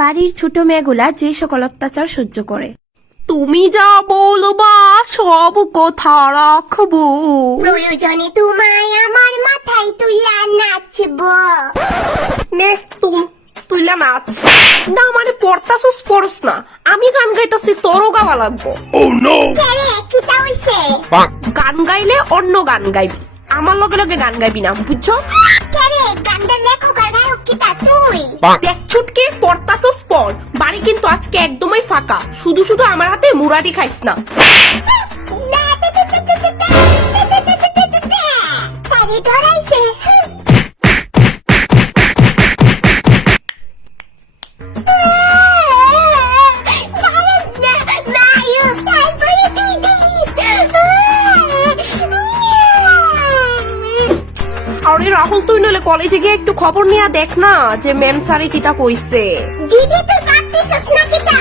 বাড়ির ছোট মেয়েগুলা যে সকল অত্যাচার সহ্য করে। তুমি যা বলবা সব কথা রাখবো। প্রয়োজনে তোমায় আমার মাথায় তুইলা নাচবো। নে তুইলা নাচ। না মানে পড়তাছস পড়স না, আমি গান গাইতাছি তোরও গাওয়া লাগবো। কেরে কিতা হইছে? গান গাইলে অন্য গান গাইবি, আমার লগে লগে গান গাইবি না, বুঝছস? কেরে গান্ডার লেখক আর গায়ক কিতা তুই? দেখ ছুটকে পড়তাছস পড়, বাড়ি কিন্তু আজকে একদমই ফাঁকা, শুধু শুধু আমার হাতে মুরাদি খাইস না। তারে ডরাইছে। আরে রাহুল, তুই নইলে কলেজে গিয়ে একটু খবর নিয়ে দেখ না যে ম্যাম স্যারে কিতা কইছে। দিদি তুই পারতিছস না কিতা?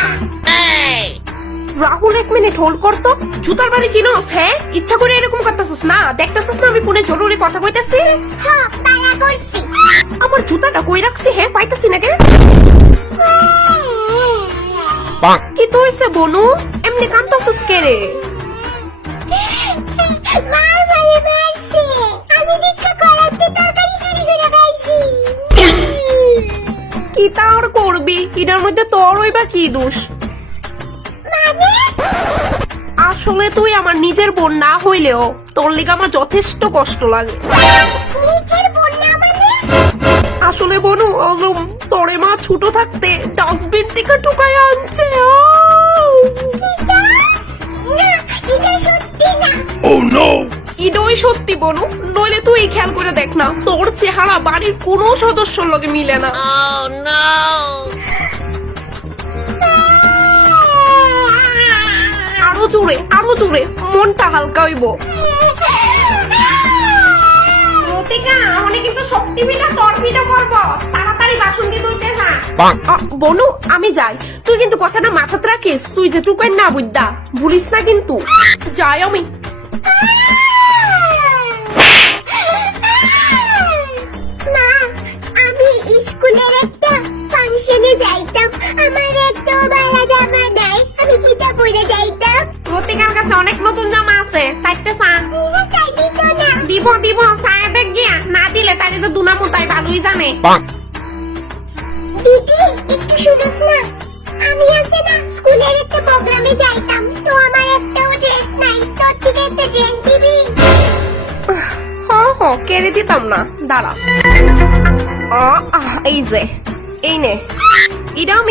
রাহুল এক মিনিট হোল্ড করতো। জুতার বাড়ি চিনোস? হ্যাঁ, ইচ্ছা করে এরকম করতেছস না? দেখতেছস না আমি ফোনে জরুরি কথা কইতাছি? হ্যাঁ পালা করছি। আমার জুতাটা কই রাখছি? হ্যাঁ পাইতাছি না কেন? কি তো হইছে বনু, এমনি কাঁদতাছস কে রে? মার মারে মারছে, আমি দীক্ষা করাতে তরকারি চুরি করে খাইছি। কি তার করবি, এটার মধ্যে তোর হইবা কি দোষ? মানে আসলে তুই আমার নিজের বোন না হইলেও তোর লিগে আমার যথেষ্ট কষ্ট লাগে। নিজের বোন না মানে? আসলে বনু আলম, তোরে মা ছোট থাকতে ডাস্টবিন থেকে ঠুকাই আনছে। কিতা? না, এটা সত্যি না। ইডোই সত্যি বনু, নইলে তুই খেয়াল করে দেখ না, তোর চেহারা বাড়ির কোনো সদস্যর লগে মিলে না। আরো জোরে, মনটা হালকা হইব। রতিকা, অনেক কিন্তু শক্তি বিনা তোর ভিডিও করব, তাড়াতাড়ি বাসন দিয়ে ধুইতে যা। বনু আমি যাই, তুই কিন্তু কথাটা মাথাতে রাখিস, তুই যে টুকাই না বুঝদা ভুলিস না কিন্তু। যাই আমি। মা, আমি স্কুলের একটা ফাংশনে যাইতাম, আমার একটা ভালো জামা নাই, আমি কিতা পরে যাইতাম? রতিকার কাছে অনেক নতুন জামা আছে, তাইতে চা তাই দিত না। দিব সায়াতে গিয়া, না দিলে তাই যে দুনামু তাই ভালোই জানে। দিদি একটু শুনোস না, আমি আছে না স্কুলের একটা প্রোগ্রামে যাইতাম, তো আমার একটাও ড্রেস নাই, তোর থেকে একটা ড্রেস দিবি? কেড়ে দিতাম না, দাঁড়া। এই যে এই নে, এটা আমি